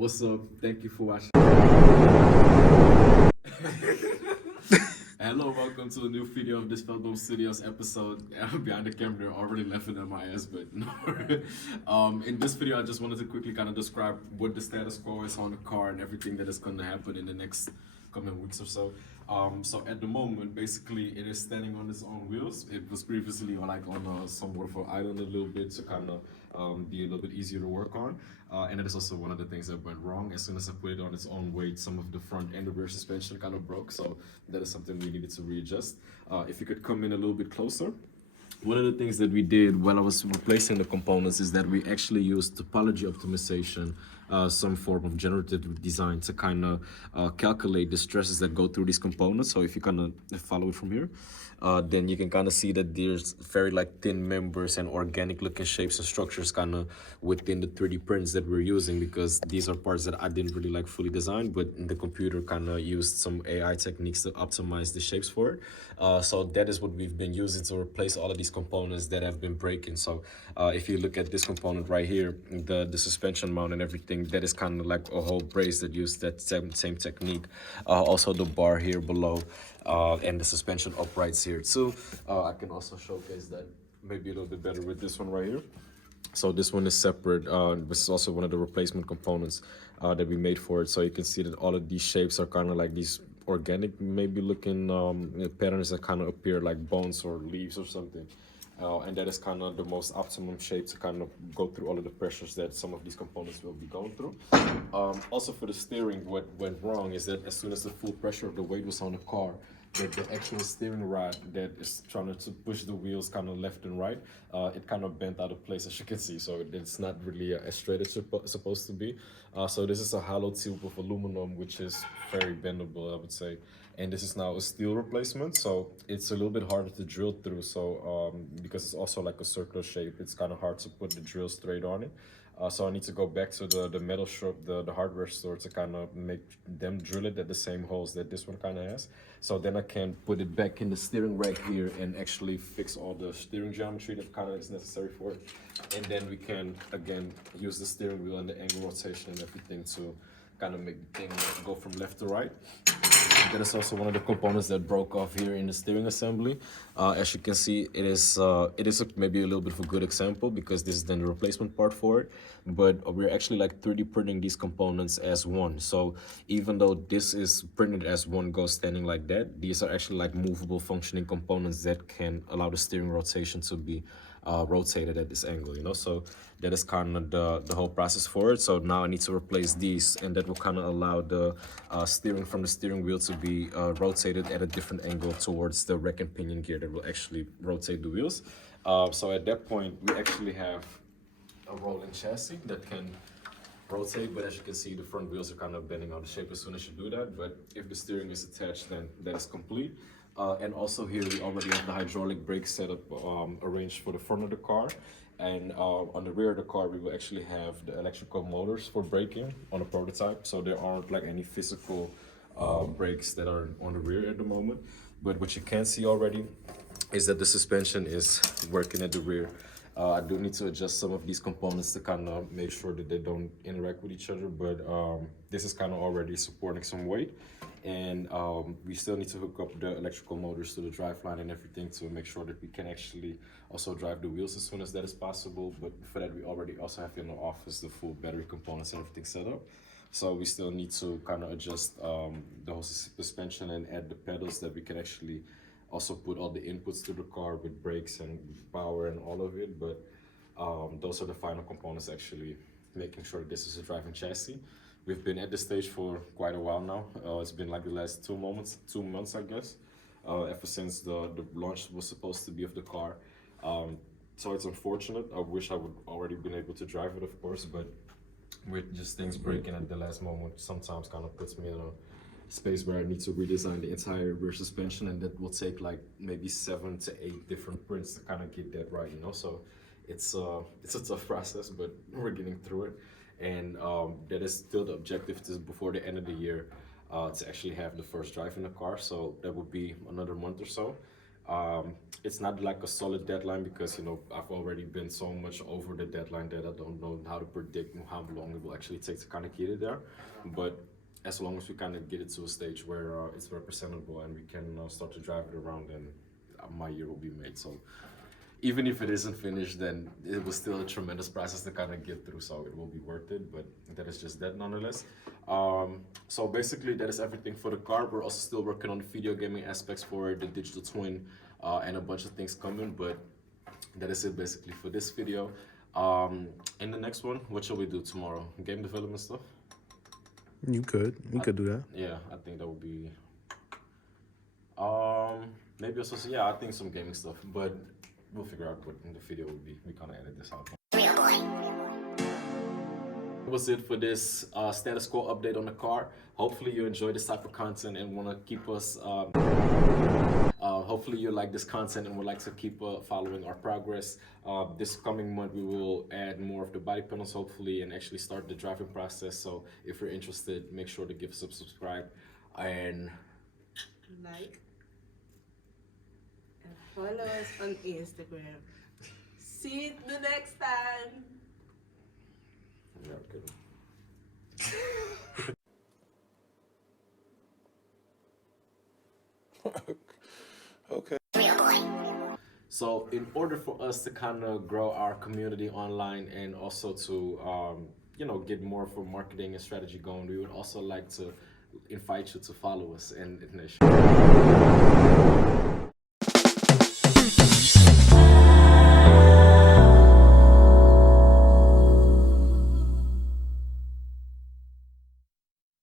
What's up? Thank you for watching. Hello, welcome to a new video of this Veldboom Studios episode. Behind the camera, they're already laughing at my ass, but no. In this video, I just wanted to quickly kind of describe what the status quo is on the car and everything that is going to happen in the next coming weeks or so. So at the moment, basically, it is standing on its own wheels. It was previously on somewhat of an island a little bit to kind of be a little bit easier to work on. And that is also one of the things that went wrong. As soon as I put it on its own weight, some of the front and the rear suspension kind of broke. So that is something we needed to readjust. If you could come in a little bit closer. One of the things that we did while I was replacing the components is that we actually used topology optimization, some form of generative design to kind of calculate the stresses that go through these components. So if you kind of follow it from here, then you can kind of see that there's very thin members and organic looking shapes and structures kind of within the 3D prints that we're using, because these are parts that I didn't really fully design, but the computer kind of used some AI techniques to optimize the shapes for it. So that is what we've been using to replace all of these components that have been breaking. So if you look at this component right here, the suspension mount and everything, that is kind of like a whole brace that used that same technique. Also the bar here below, and the suspension uprights here too. I can also showcase that maybe a little bit better with this one right here. So this one is separate. This is also one of the replacement components that we made for it. So you can see that all of these shapes are kind of like these organic, maybe looking patterns that kind of appear like bones or leaves or something. And that is kind of the most optimum shape to kind of go through all of the pressures that some of these components will be going through. Also for the steering, what went wrong is that as soon as the full pressure of the weight was on the car, that the actual steering rod that is trying to push the wheels kind of left and right, it kind of bent out of place, as you can see. So it's not really as straight as it's supposed to be. So this is a hollow tube of aluminum, which is very bendable, I would say. And this is now a steel replacement, so it's a little bit harder to drill through. So because it's also like a circular shape, it's kind of hard to put the drill straight on it. So I need to go back to the metal shop, the hardware store, to kind of make them drill it at the same holes that this one kind of has. So then I can put it back in the steering rack here and actually fix all the steering geometry that kind of is necessary for it. And then we can, again, use the steering wheel and the angle rotation and everything to kind of make the thing go from left to right. That is also one of the components that broke off here in the steering assembly. As you can see, it is maybe a little bit of a good example, because this is then the replacement part for it. But we're actually 3D printing these components as one. So even though this is printed as one go standing like that, these are actually movable functioning components that can allow the steering rotation to be rotated at this angle, so that is kind of the whole process for it. So now I need to replace these, and that will kind of allow the steering from the steering wheel to be rotated at a different angle towards the rack and pinion gear that will actually rotate the wheels. So at that point, we actually have a rolling chassis that can rotate, but as you can see, the front wheels are kind of bending out of shape as soon as you do that. But if the steering is attached, then that is complete. And also here we already have the hydraulic brake setup arranged for the front of the car. And on the rear of the car, we will actually have the electrical motors for braking on a prototype. So there aren't any physical brakes that are on the rear at the moment. But what you can see already is that the suspension is working at the rear. I do need to adjust some of these components to kind of make sure that they don't interact with each other, but this is kind of already supporting some weight. And we still need to hook up the electrical motors to the driveline and everything to make sure that we can actually also drive the wheels as soon as that is possible. But for that, we already also have in the office the full battery components and everything set up. So we still need to kind of adjust the whole suspension and add the pedals that we can actually also put all the inputs to the car with brakes and power and all of it. But those are the final components, actually making sure that this is a driving chassis. We've been at this stage for quite a while now. It's been the last 2 months, I guess, ever since the launch was supposed to be of the car. So it's unfortunate. I wish I would already been able to drive it, of course, but with just things breaking at the last moment, sometimes kind of puts me in a space where I need to redesign the entire rear suspension, and that will take maybe 7 to 8 different prints to kind of get that right, So it's a tough process, but we're getting through it. And that is still the objective, to before the end of the year to actually have the first drive in the car. So that would be another month or so. It's not like a solid deadline because I've already been so much over the deadline that I don't know how to predict how long it will actually take to kind of get it there. But as long as we kind of get it to a stage where it's representable and we can start to drive it around, then my year will be made. So even if it isn't finished, then it was still a tremendous process to kind of get through, so it will be worth it. But that is just that nonetheless. So basically that is everything for the car. We're also still working on the video gaming aspects for the digital twin and a bunch of things coming, but that is it basically for this video. In the next one, what shall we do tomorrow? Game development stuff? We could do that. Yeah, I think that would be maybe also, yeah, I think some gaming stuff, but we'll figure out what in the video will be. We kind of edit this out. That was it for this status quo update on the car. Hopefully you enjoy this type of content and want to keep us hopefully you like this content and would like to keep following our progress. This coming month we will add more of the body panels hopefully and actually start the driving process. So if you're interested, make sure to give us a subscribe and like and follow us on Instagram. See you the next time. Yeah, good. Okay. So in order for us to kind of grow our community online and also to get more for marketing and strategy going, we would also like to invite you to follow us and